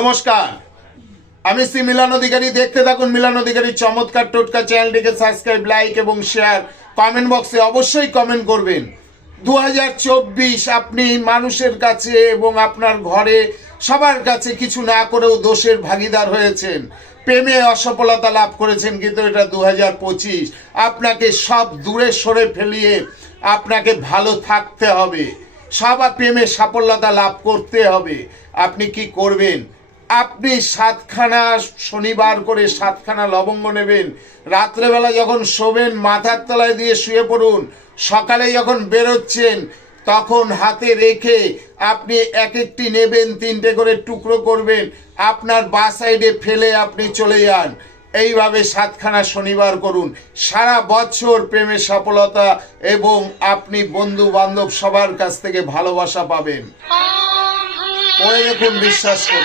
নমস্কার, আমি শ্রী মিলন অধিকারী। দেখতে থাকুন মিলন অধিকারী চমৎকার টোটকা। চ্যানেলটিকে সাবস্ক্রাইব, লাইক এবং শেয়ার। কমেন্ট বক্সে অবশ্যই কমেন্ট করবেন। 2024 আপনি মানুষের কাছে এবং আপনার ঘরে সবার কাছে কিছু না করেও দোষের ভাগীদার হয়েছেন। প্রেমে অসফলতা লাভ করেছেন, কিন্তু এটা 2025 আপনাকে সব দূরে সরে ফেলিয়ে আপনাকে ভালো থাকতে হবে। সবার প্রেমে সাফল্যতা লাভ করতে হবে। আপনি কি করবেন? আপনি 7খানা শনিবার করে 7খানা লবঙ্গ নেবেন। রাত্রেবেলা যখন শোবেন মাথার তলায় দিয়ে শুয়ে পড়ুন। সকালে যখন বেরোচ্ছেন তখন হাতে রেখে আপনি এক একটি নেবেন, 3টে করে টুকরো করবেন, আপনার বাঁ সাইডে ফেলে আপনি চলে যান। এইভাবে 7খানা শনিবার করুন। সারা বছর প্রেমে সফলতা এবং আপনি বন্ধু বান্ধব সবার কাছ থেকে ভালোবাসা পাবেন। করে দেখুন, বিশ্বাস করুন।